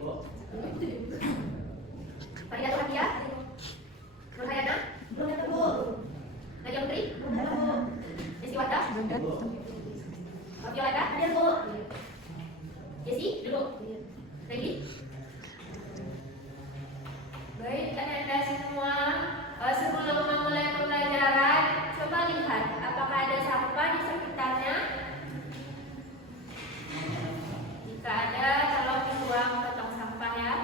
Bu. Maria Tuhadia, Nur Hayana, belum datang Bu. Nadia Putri, belum datang Bu. Desi Wanda, belum datang. Violeta, hadir Bu. Jesi, dulu. Ready? Baik, Anda semua, sebelum memulai pembelajaran, coba lihat apakah ada sampah di sekitarnya. Jika ada, tolong dibuang ke tong sampah ya.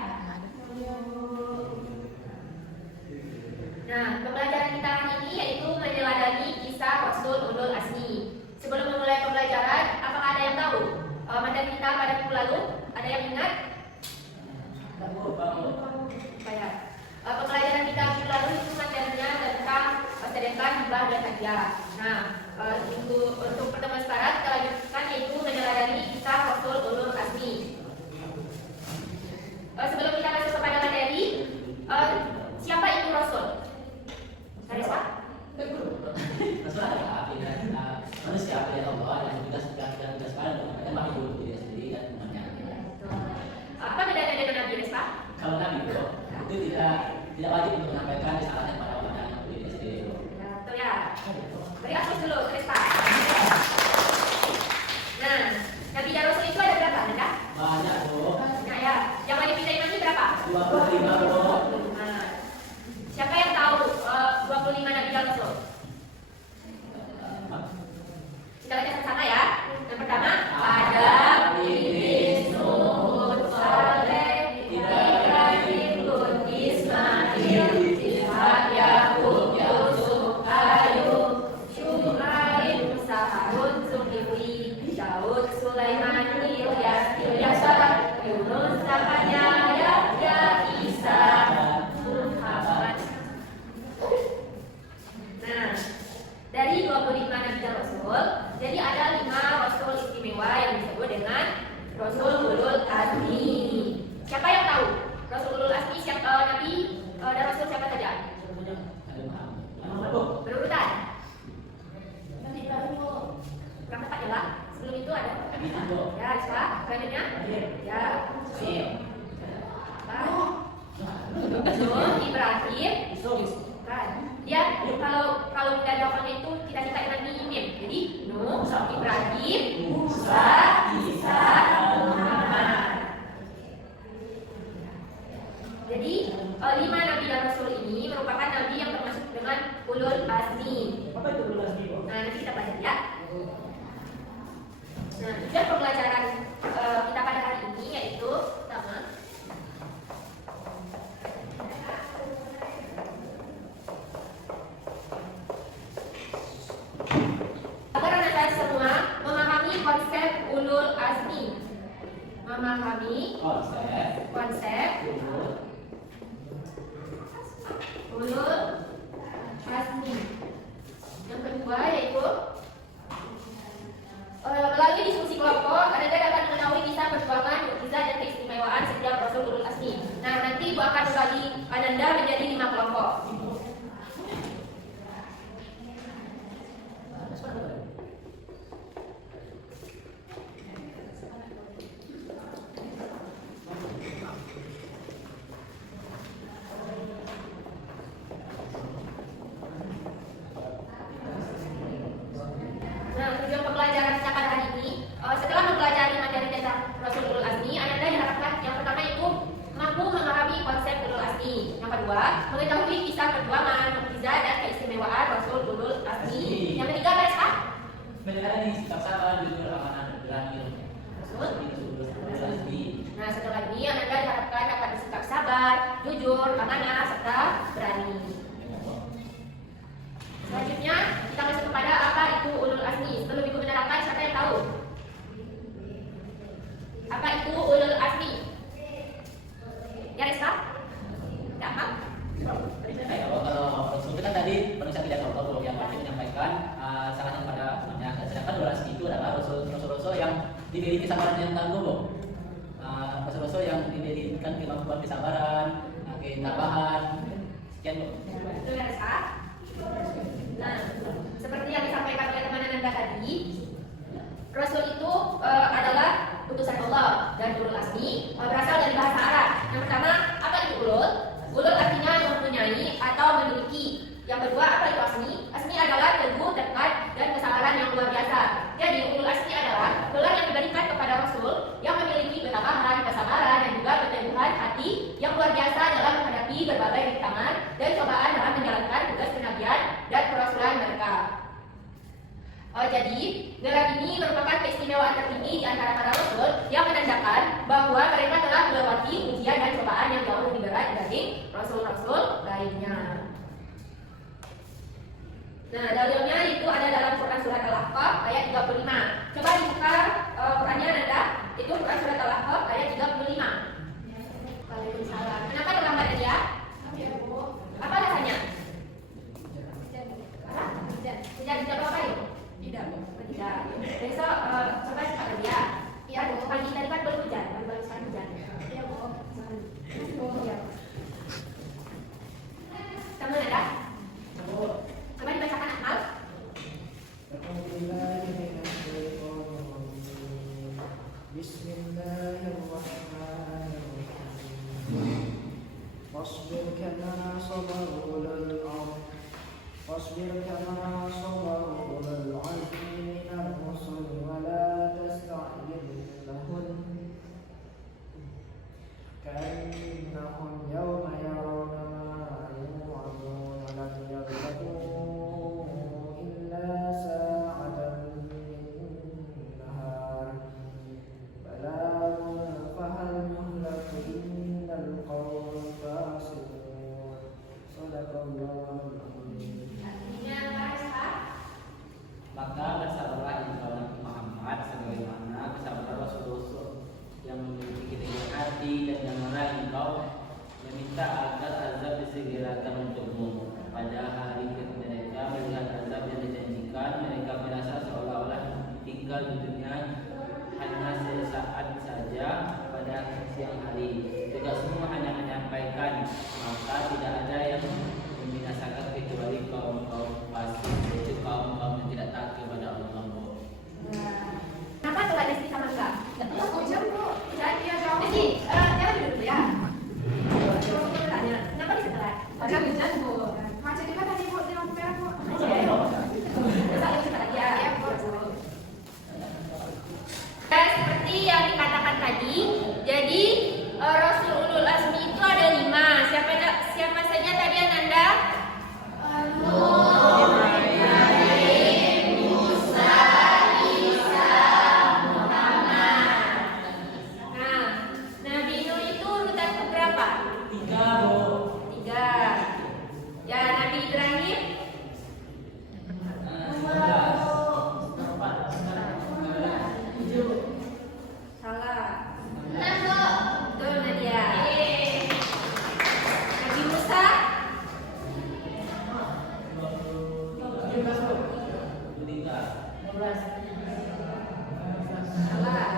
Nah, pembelajaran kita hari ini yaitu meneladani kisah Rasul Ulul Azmi. Sebelum memulai pembelajaran, apakah ada yang tahu materi kita pada minggu lalu? Ada yang ingat? Supaya pembelajaran kita minggu lalu itu materinya tentang sedekah, hibah dan hadiah. Nah, untuk pertemuan sekarang kita lanjutkan yaitu meneladani kisah Rasul Ulul Azmi. Sebelum kita masuk kepada materi, siapa itu Rasul? Pak? Rasul adalah manusia pilihan Allah yang tugas pada makhluk diri sendiri dan temannya. Apa bedanya dengan Nabi Rizka? Kalau Nabi itu tidak wajib untuk menyampaikan risalahnya pada orang yang diri sendiri. Ya, betul ya. Beri aplaus dulu, Rizka. Nah, Nabi dan Rasul itu ada berapa, Anda? Banyak Bu. Nah ya, yang wajib kita imani berapa? 25 Bu. Siapa yang tahu 25 Nabi dan Rasul? Kita baca sama-sama ya. Yang pertama, Adam, Idris, Nuh, Saleh, Ibrahim, Lut, Ismail, Ishak, Yakub, Yusuf, Ayub, Syuaib, Musa, Harun, Zulkifli, Daud, Sulaiman, Ilyas, Yunus, Zakaria, Yahya, Isa, Muhammad. Nah, dari 25 Nabi dan Rasul, jadi ada 5 Rasul istimewa yang disebut dengan Rasul Ulul Azmi. Siapa yang tahu Rasul Ulul Azmi siapa Nabi dan Rasul siapa saja? Berurutan. Kurang tepat ya Pak? Sebelum itu ada. Ya, siapa? Selanjutnya? Ya. Nuh, Ibrahim. Kan. Dia kalau udah jawabannya itu kita dengan mim. Jadi Nuh, Ibrahim, Musa, Isa, Muhammad. Jadi 5 Nabi dan Rasul ini merupakan Nabi yang termasuk dengan Ulul Azmi. Apa itu Ulul Azmi Bu? Nah, nanti kita pelajari ya. Nah, tujuan pembelajaran kita pada hari ini yaitu pertama, agar Anda semua memahami konsep Ulul Azmi. Memahami konsep Ulul Azmi. Yang kedua yaitu melalui diskusi kelompok, Anda dapat mengetahui kisah perjuangan, mukjizat dan keistimewaan setiap Rasul Ulul Azmi. Nah, nanti Ibu akan membagi Anda menjadi 5 kelompok. Nah, tujuan pembelajaran kita pada hari ini, setelah mempelajari materi dasar Rasul Ulul Azmi, Anda diharapkan yang pertama itu mampu memahami konsep Ulul Azmi. Yang kedua, mengetahui kisah perjuangan, mukjizat dan keistimewaan Rasul Ulul Azmi. Yang ketiga, apa? Mendengarkan sikap sabar, jujur, amanah, dan berani. Nah, setelah ini Anda diharapkan dapat bersikap sabar, jujur, amanah, serta berani. Selanjutnya, kita masuk kepada apa itu Ulul Azmi. Sebelum Ibu menerangkan, siapa yang tahu? Apa itu Ulul Azmi? Ya, Rizka? Tidak paham? Kalau Rasul itu kan tadi manusia tidak tahu yang wajib menyampaikan sarannya kepada temannya. Sedangkan Ulul Azmi itu adalah Rasul yang dimiliki kesabaran yang tangguh. Rasul yang diberikan kemampuan kesabaran, ketabahan. Sekian Bu. Itu ya, Rizka? Nah, seperti yang disampaikan oleh teman Anda tadi, Rasul itu adalah utusan Allah dan Ulul Azmi berasal dari bahasa melewati ujian dan cobaan yang jauh lebih berat dibanding rasul-rasul lainnya. Nah, dalilnya itu ada dalam Quran surat Al-Ahqaf ayat 35. Coba dibuka Qurannya Nanda. Itu Quran surat Al-Ahqaf ayat 35. Waalaikumsalam. Kenapa terlambat dia? Apa alasannya? Hujan apa itu? Tidak. Besok coba cepat lagi ya. Iya, pagi tadi kan belum hujan, baru sekarang hujan. Iya, Bu. Kamu ada? Coba dibacakan Akmal. Bismillahirrahmanirrahim. Wasbir kama sabara ulul azmi. Wasbir kama sabara ulul azmi minar rusul wa la tasta'jil lahum. Ka'annahum yawma yarawna ma yu'adun wa lam yalbathu illa sa'atan min nahar balaghun fahal yuhlaku innal qawma fasiqun. Sadaqallahul azim. Maka bersabarlah engkau Nabi Muhammad sebagaimana kesabaran Rasul-Rasul yang memiliki keteguhan hati dan yang meraih engkau meminta agar azab disegerakan untukmu. Pada hari mereka melihat azab yang dijanjikan, mereka merasa seolah-olah tinggal di dunia hanya sesaat saja pada siang hari. Juga semua hanya menyampaikan, maka tidak ada yang membinasakan kecuali kaum-kaum fasik, yaitu kaum-kaum yang tidak taat kepada Allah. Kenapa telah istri sama enggak? Hujan, Bu. Jadi, jangan duduk dulu ya. Coba tanya, kenapa bisa telat? Ada hujan, Bu. Macam di mana tadi, Bu? Di lampu merah, Bu. Bisa lebih cepat lagi ya. Ya, seperti yang dikatakan tadi, jadi Rasul Ulul Azmi itu ada 5. Siapa saja tadi Ananda? Nah, Nabi Nuh itu urutan keberapa? 3. Ya, Nabi Ibrahim? Salah. Betul, Nadia. Nabi Musa? Salah. Salah.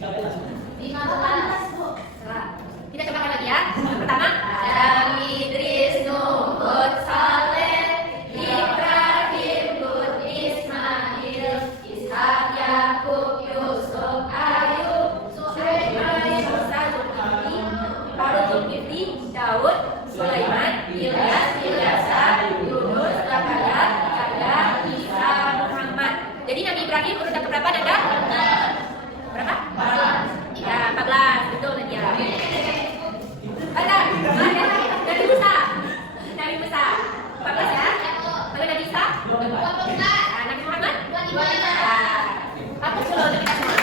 14, Bu. 15, Bu. Salah. Kita cobakan lagi ya. Yang pertama, Nabi Idris, Nuh, Hud, Saleh, Ibrahim, Hud, Ismail, Ishak, Yakub, Yusuf, Ayub, Sulaiman, Musa, Zulkifli, Harun, Zulkifli, Daud, Sulaiman, Ilyas, Ilyasa, Yunus, Zakaria, Yahya, Isa, Muhammad. Jadi Nabi Ibrahim urutan keberapa, Nanda? Berapa? 14. Ya, 14. Betul, Nadia. Ada Nabi Musa. Nabi Musa 14 ya. Lalu Nabi Isa 12. Nabi Muhammad 25. Aku suruh kita semua.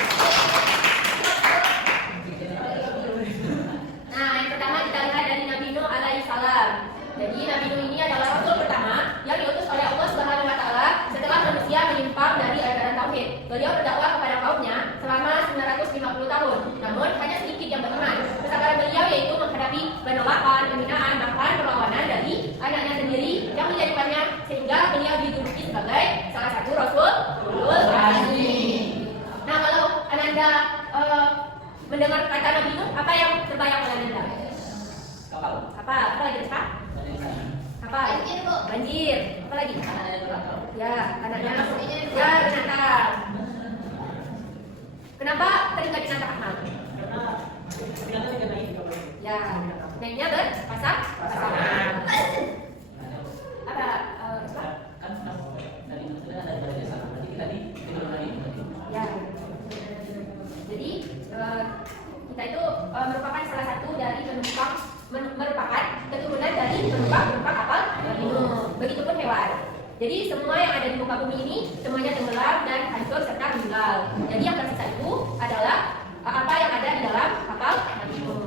Nah, yang pertama kita lihat dari Nabi Nuh alaihissalam. Jadi Nabi Nuh ini adalah rasul pertama yang diutus oleh Allah Subhanahu wa taala setelah manusia menyimpang dari ajaran tauhid. Beliau berdakwah kepada kaumnya selama 950 tahun. Namun hanya sedikit yang beriman. Kesabaran beliau yaitu menghadapi penolakan, penghinaan, bahkan perlawanan dari anaknya sendiri yang menjadikannya sehingga beliau dijuluki sebagai salah satu rasul ulul azmi. Nah, kalau Ananda mendengar kata Nabi Nuh, apa yang terbayang oleh Ananda? Kapal. Apa lagi, Rizka? Apa? Banjir. Apa lagi? Ya, anaknya. Ya, binatang. Kenapa teringat binatang Ahmad? Ya, naiknya berpasangan. Apa? Kan dari maksudnya ada dari sana. Berarti kita di hari ini. Ya. Jadi kita itu merupakan salah satu dari merupakan Jadi semua yang ada di muka bumi ini semuanya tenggelam dan hancur serta meninggal. Jadi yang tersisa itu adalah apa yang ada di dalam kapal Nabi Nuh.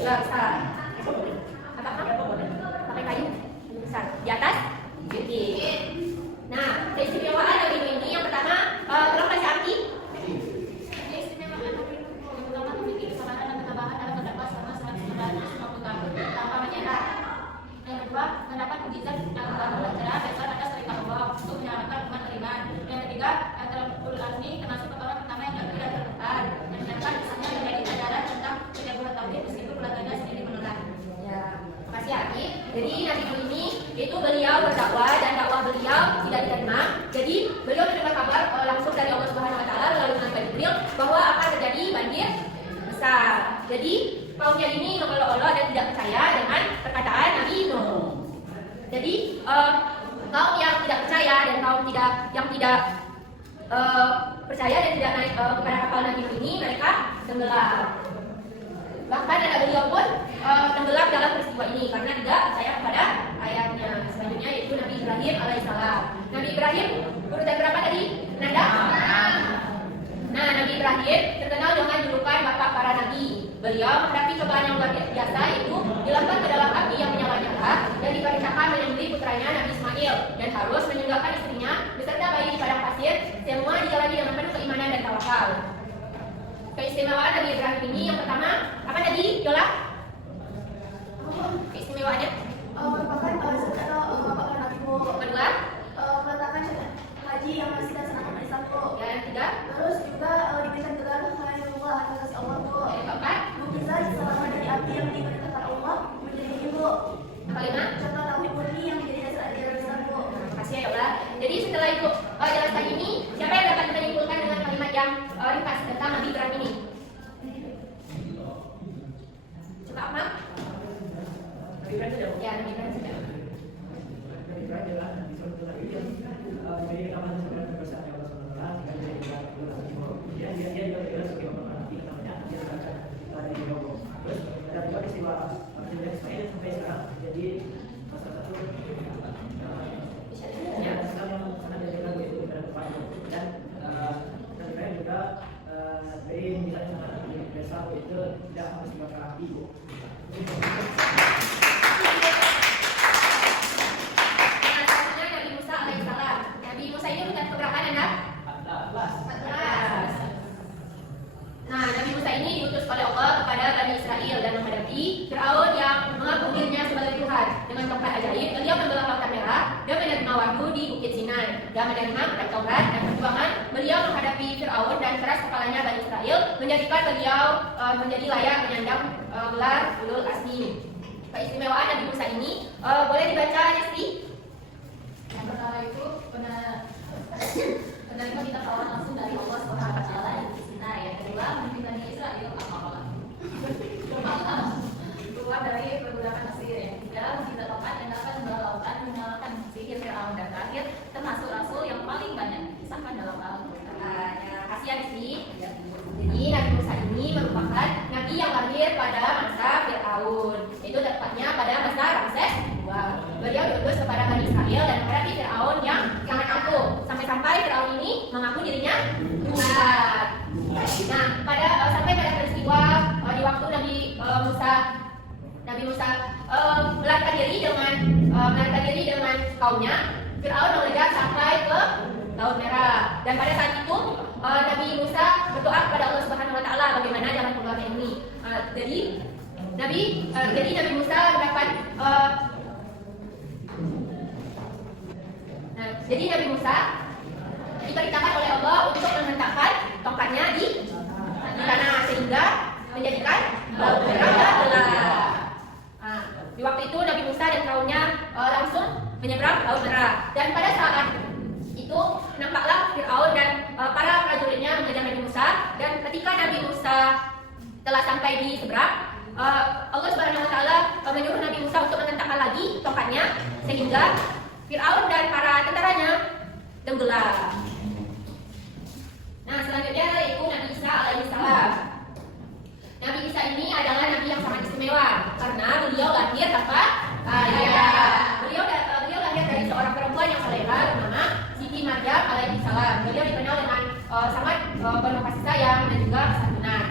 Besar. Apa? Pakai kayu besar. Di atas bukit. Nah, keistimewaan Nabi Nuh ini yang pertama tolong kasih arti. Keistimewaan Nabi Nuh yang pertama memiliki kesabaran dan ketabahan dalam berdakwah selama 150 tahun tanpa menyerah. Yang kedua, mendapat mukjizat yang bercerah besar atas perintah Allah untuk menyelamatkan umat beriman. Yang ketiga, ulul azmi termasuk peperangan pertama yang tidak terbentar dan mendapat kesannya menjadi pelajaran tentang kejaguan tauhid meskipun keluarganya sendiri menolak. Ya, makasih Aki. Jadi Nabi Nuh ini itu beliau berdakwah dan dakwah beliau tidak diterima. Jadi beliau menerima kabar langsung dari Allah Subhanahu Wa Taala melalui malaikat Jibril bahwa akan terjadi banjir besar. Jadi kaumnya ini mengolok-olok dan tidak percaya dengan perkataan Nabi Nuh. Jadi kaum yang tidak percaya dan kaum yang tidak percaya dan tidak naik kepada kapal Nabi Nuh ini mereka tenggelam. Bahkan anak beliau pun tenggelam dalam peristiwa ini karena tidak percaya kepada ayahnya. Selanjutnya yaitu Nabi Ibrahim alaihissalam. Nabi Ibrahim urutan berapa tadi? Nanda? Nah, Nabi Ibrahim terkenal dengan julukan bapak para nabi. Beliau menghadapi cobaan yang luar biasa yaitu dilempar ke dalam api yang menyala-nyala dan diperintahkan menyembelih putranya Nabi Ismail dan harus meninggalkan istrinya beserta bayi di padang pasir. Semua dijalani dengan penuh keimanan dan tawakal. Keistimewaan Nabi Ibrahim ini yang pertama apa tadi, Yola? Keistimewaannya? Merupakan bapak Nabi Nuh. Kedua, Meletakkan haji yang masih dilaksanakan oleh Islam Bu. yang ketiga, Terus juga diberikan gelar Khalilullah atas kasih Allah Bu. yang keempat, Mukjizat selama dari api yang diperintahkan Allah menjadi ibu. yang kelima. Serta tauhid murni yang menjadi dasar ajaran Islam Bu. Makasih ya Yola. Jadi setelah itu jelaskan ini, siapa yang dapat menyimpulkan dengan kalimat yang ringkas tentang Nabi Ibrahim ini? Coba Ahmad? Nabi Ibrahim saja. Ya, Nabi Ibrahim sudah. Nabi Ibrahim adalah Nabi Sultan Nabi yang diberi keamanan sebenarnya kebesaran Allah SWT jika dia juga dia juga berilah sebagai bapak Nabi namanya dia akan dari Allah. Terus ada juga istilah Nabi Ismail sampai sekarang jadi salah satu ya Islam yang sangat diajarkan yaitu kepada bapaknya dan Nabi Ibrahim juga dari misalnya sangat biasa itu tidak harus dibakar api. Nabi Musa alaihissalam. Nabi Musa ini urutan keberapa Nanda? 14. Nah, Nabi Musa ini diutus oleh Allah kepada Bani Israel dan menghadapi Fir'aun yang mengaku dirinya sebagai Tuhan. Dengan tongkat ajaib, beliau membelah lautan merah dan menerima wahyu di Bukit Sinai dan menerima kitab Taurat dan perjuangan beliau menghadapi Fir'aun dan keras kepalanya Bani Israel menjadikan beliau menjadi layak menyandang gelar ulul azmi. Keistimewaan Nabi Musa ini boleh dibaca Nesti? Yang pertama itu menerima kitab Taurat langsung dari Allah Subhanahu Wa Taala di Sinai. Yang kedua, memimpin Bani Israel keluar dari perbudakan Mesir. Yang ketiga, mukjizat tongkat yang dapat membelah lautan menyalakan sihir Fir'aun. Dan terakhir, termasuk rasul yang paling banyak disahkan dalam Al-Quran. Kasih ya Nesti. Jadi Nabi Musa ini merupakan Nabi yang lahir pada masa Fir'aun. Itu tepatnya pada masa Ramses II. Beliau diutus kepada Bani Israel dan menghadapi Fir'aun yang sangat ampuh. Sampai-sampai Fir'aun ini mengaku dirinya Tuhan. Nah, sampai pada peristiwa di waktu Nabi Musa melarikan diri dengan kaumnya, Fir'aun mengejar sampai ke Laut Merah. Dan pada saat itu Nabi Musa berdoa kepada Allah Subhanahu Wa Taala bagaimana jalan keluarnya ini. Jadi Nabi Musa mendapat jadi Nabi Musa diperintahkan oleh Allah untuk menghentakkan tongkatnya di tanah sehingga menjadikan Laut Merah belah. Di waktu itu Nabi Musa dan kaumnya langsung menyeberang Laut Merah. Dan pada saat itu nampaklah Fir'aun dan para prajuritnya mengejar Nabi Musa. Dan ketika Nabi Musa telah sampai di seberang, Allah Subhanahu Wa Taala menyuruh Nabi Musa untuk menghentakkan lagi tongkatnya sehingga Fir'aun dan para tentaranya tenggelam. Nah, selanjutnya yaitu Nabi Isa alaihissalam. Nabi Isa ini adalah nabi yang sangat istimewa karena beliau lahir tanpa ayah. Beliau lahir dari seorang perempuan yang soleha sayang, dan juga kesantunan.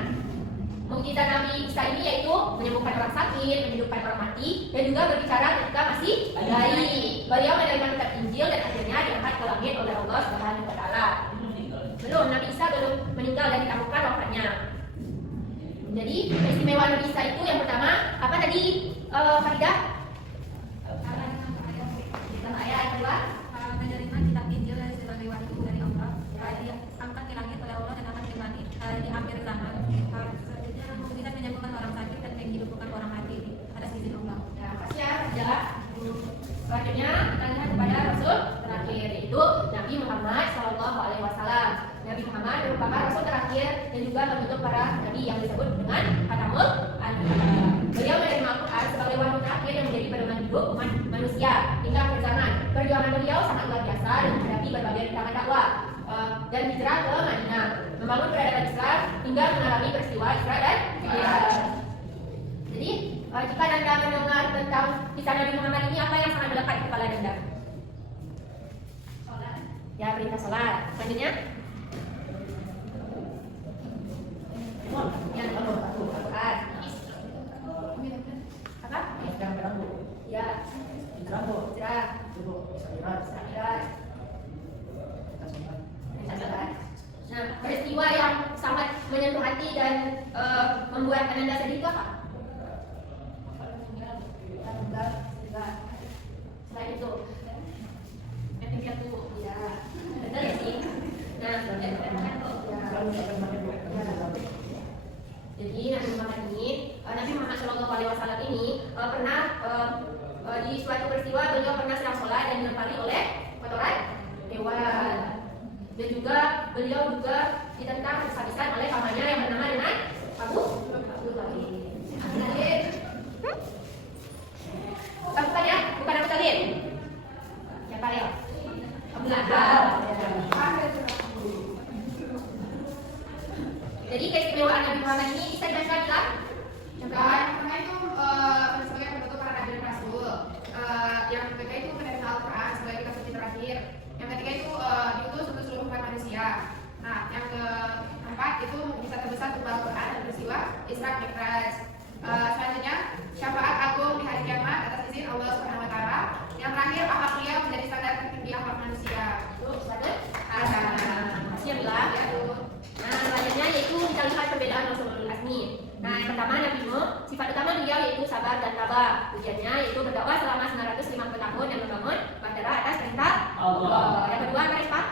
Mukjizat Nabi Isa ini yaitu menyembuhkan orang sakit, menghidupkan orang mati, dan juga berbicara ketika masih bayi. Beliau menerima kitab Injil dan akhirnya diangkat ke langit oleh Allah Subhanahu wa Ta'ala. Belum, Nabi Isa belum meninggal dan ditaklukkan rohnya. Jadi keistimewaan Nabi Isa itu yang pertama apa tadi, Faridah? Ayat kedua, menerima kitab Injil dari sebagai wahyu dari Allah, diangkat ke langit oleh Allah dan akan kembali di akhir zaman. Selanjutnya mukjizat menyembuhkan orang sakit dan menghidupkan orang mati atas izin Allah. ya kasih ya, jelas. Selanjutnya kita lihat kepada Rasul terakhir yaitu Nabi Muhammad SAW. Nabi Muhammad merupakan Rasul terakhir dan juga penutup para nabi yang disebut dengan Khatamul Anbiya. Beliau menerima Al-Quran sebagai wahyu terakhir yang menjadi pedoman hidup umat manusia hingga akhir zaman. Perjuangan beliau sangat luar biasa dan menghadapi berbagai rintangan dakwah dan hijrah ke Madinah, membangun peradaban Islam hingga mengalami peristiwa Isra dan Mi'raj. Jadi jika Anda mendengar tentang kisah Nabi Muhammad ini, apa yang sangat melekat di kepala Anda? Sholat. Ya, perintah sholat. Selanjutnya? Yang Al-Quran. Apa? Ya. Hijrah. Nah, peristiwa yang sangat menyentuh hati dan membuat Anda sedih itu apa? Selain itu, ketiga tuh, ya, benar ya sih. Nah, jadi Nabi Muhammad ini, Nabi Muhammad SAW ini pernah di suatu peristiwa beliau pernah sedang sholat dan dilempari oleh kotoran hewan. Dan juga beliau juga ditentang habis-habisan oleh pamannya yang bernama dengan Abu Talib. Bukan ya, bukan Abu Talib. Siapa ya? Abu Lahab. Jadi keistimewaan Nabi Muhammad ini bisa dijelaskan tak? Pertama itu sebagai penutup para nabi dan rasul. Yang kedua itu menerima Al-Quran sebagai kitab suci terakhir. Yang ketiga itu diutus untuk seluruh umat manusia. Nah, yang keempat itu bisa terbesar berupa Al-Quran dan peristiwa Isra Mi'raj. Selanjutnya syafaat agung di hari kiamat atas izin Allah Subhanahu wa Ta'ala. Yang terakhir akhlak beliau menjadi standar tertinggi akhlak manusia. Itu ada. Masih bilang ya. Nah, selanjutnya yaitu kita lihat perbedaan Rasulul Azmi. Nah, yang pertama Nabi Nuh, sifat utama beliau yaitu sabar dan tabah. Tujuannya yaitu berdakwah selama 950 tahun dan membangun bahtera atas perintah Allah. Yang kedua apa Pak?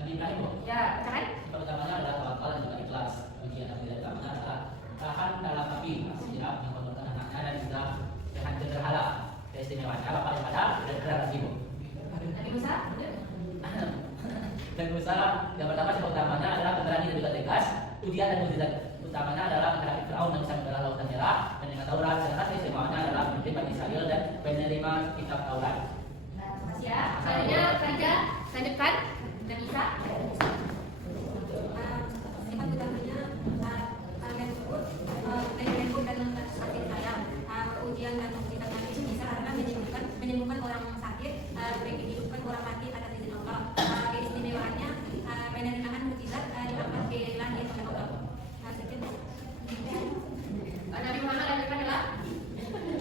Nabi Ibrahim. Ya, bacakan. Sifat utamanya adalah tawakal dan juga ikhlas. Ujian Nabi utamanya adalah tahan dalam api, siap mengorbankan anaknya dan juga jangan berhala. Keistimewaannya bapak daripada bergerak ibu. Nabi Musa? Dan Musa yang pertama sifat utamanya adalah pemberani dan juga tegas. Ujian dan mukjizat utamanya adalah menghadapi Firaun yang bisa membelah lautan merah dan dengan Taurat. Sedangkan keistimewaannya adalah memimpin Bani Israel dan menerima kitab Taurat. Masih ya. Selanjutnya Farida lanjutkan dan Isa. Sifat utamanya al-lembut, lembut dan kasih sayang. Ujian dan mukjizat Nabi bisa karena menyembuhkan orang sakit, menghidupkan orang mati atas izin Allah. Keistimewaannya penerimaan mukjizat diangkat ke langit oleh Allah. Nabi Muhammad lanjutkan adalah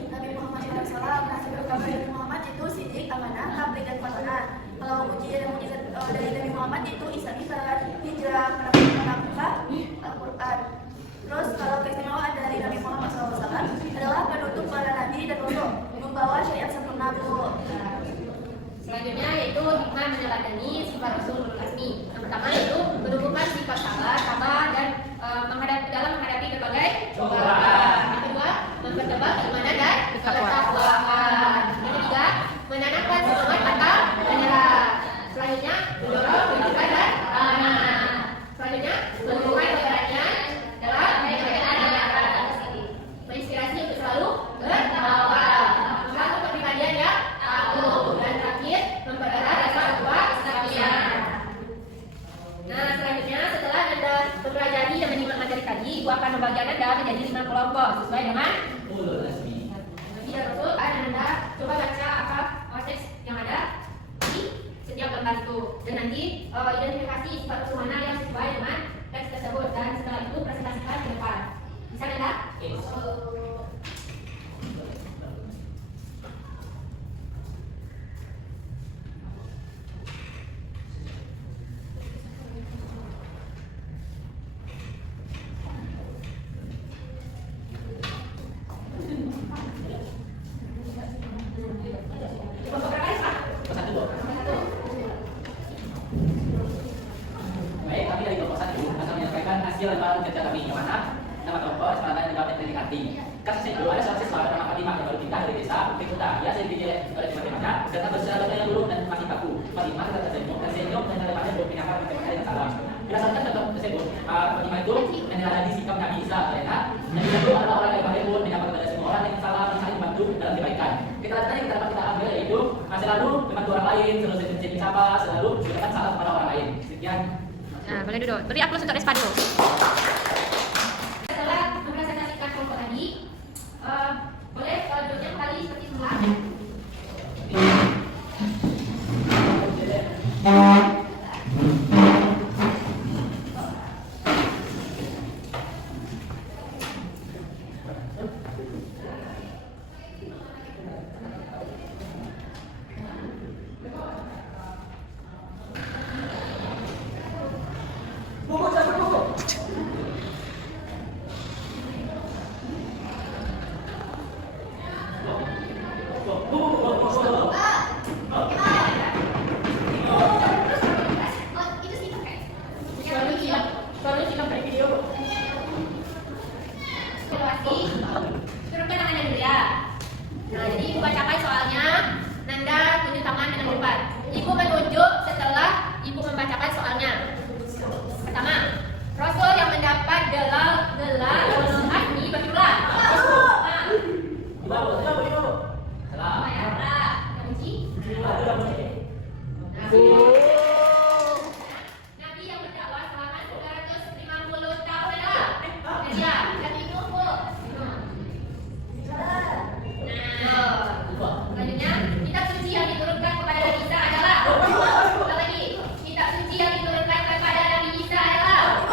Nabi Muhammad SAW, nasib Nabi Muhammad itu sidik, amanah, tabligh dan pelayanan. Kalau ujian dan mukjizat dari Nabi Muhammad itu Isra, hijrah, menafsirkan Al-Quran. Terus kalau keistimewaan dari Nabi Muhammad SAW adalah penutup para nabi dan rasul, membawa syariat sempurna dulu. selanjutnya yaitu hikmah meneladani sifat Rasulul Azmi. Yang pertama yaitu menumbuhkan sifat sabar dan dalam menghadapi berbagai cobaan. Yang kedua, mempertebal keimanan dan ketakwaan. Yang ketiga, menanamkan semangat tanpa menyerah. Selanjutnya, mendorong kehidupan dan hasil lembaran kerja kami, yang mana nama tokoh sekarang yang dapat didekati. Kasus itu ada seorang siswa bernama Fatimah yang baru pindah dari desa Bukit Kuta. Ia sering dijelek oleh teman-temannya karena bersahabat yang dulu dan masih kaku. Fatimah tetap tersenyum dan daripada berpindah teman-temannya dengan salam. Berdasarkan contoh tersebut, Fatimah itu menyadari sikap Nabi Isa karena Nabi itu adalah orang yang baik pun menyapa kepada semua orang dengan salam dan saling membantu dalam kebaikan. Kita lihat yang dapat kita ambil yaitu selalu membantu orang lain, selalu menjadi sapa, selalu memberikan salam kepada orang lain. Sekian. Nah, boleh duduk. Beri aplaus untuk Respa dulu. Setelah mempresentasikan kelompok tadi, boleh duduknya kembali seperti semula. Turunkan tangannya dulu ya. Nah, jadi ibu bacakan soalnya. Nanda tunjuk tangan dengan depan. Ibu menunjuk setelah ibu membacakan soalnya. Pertama, Rasul yang mendapat gelar Ahli berjumlah. Salah. Nabi yang berdakwah selama 950 tahun adalah Nadia. Nabi Nuh. Selanjutnya, kitab suci yang diturunkan kepada Nabi Isa adalah apa lagi? Kitab suci yang diturunkan kepada Nabi Isa adalah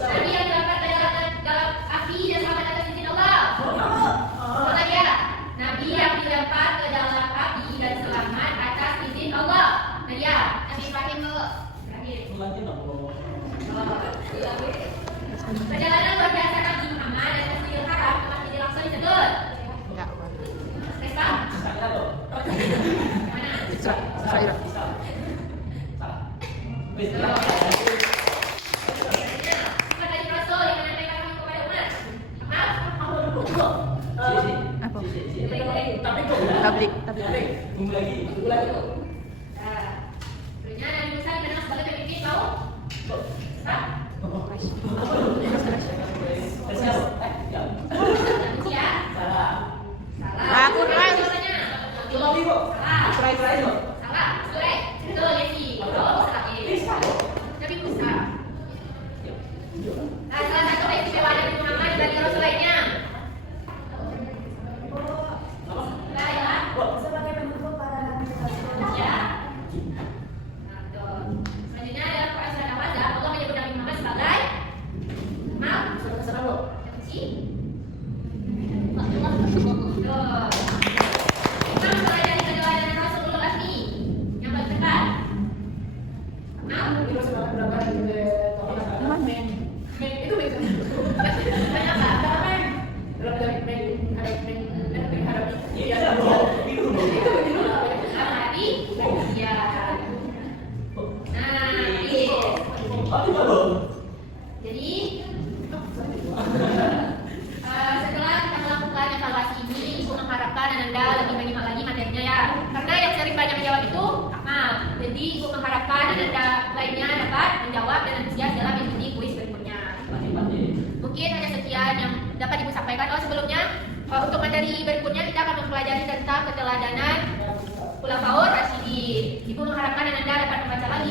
Nabi yang dapat dalam api dan selamat atas izin Allah. Apa lagi ya? Nabi yang dilempar ke dalam api dan selamat atas izin Allah. Nadia, Nabi Ibrahim dulu. Perjalanan luar biasa Nabi Muhammad dari Masjidil Haram ke Masjidil Aqsa disebut. Respa? Mana? Salah. Bukan dari Rasul yang menyampaikan wahyu kepada umat. Tablik. Tunggu lagi. Nah, selanjutnya Nabi Musa dikenal sebagai pemimpin kaum. Salah. Betul, Yesi. Nabi Musa. Nah, salah satu keistimewaan Nabi Muhammad dibanding Rasul lainnya. Sebagai penutup para nabi Ya. Selanjutnya dalam Quran surat Al-Ahzab, Allah menyebut Nabi Muhammad sebagai suci. Imam mulai dari keteladanan Rasulullah Asmi yang paling dekat. Jadi setelah kita melakukan evaluasi ini, ibu mengharapkan Anda lebih banyak lagi materinya ya. Karena yang sering banyak menjawab itu Akmal. Jadi ibu mengharapkan Anda lainnya dapat menjawab dan antusias dalam mengikuti kuis berikutnya. Mungkin hanya sekian yang dapat ibu sampaikan. Sebelumnya untuk materi berikutnya kita akan mempelajari tentang keteladanan Khulafaur Rasyidin. Ibu mengharapkan Anda dapat membaca lagi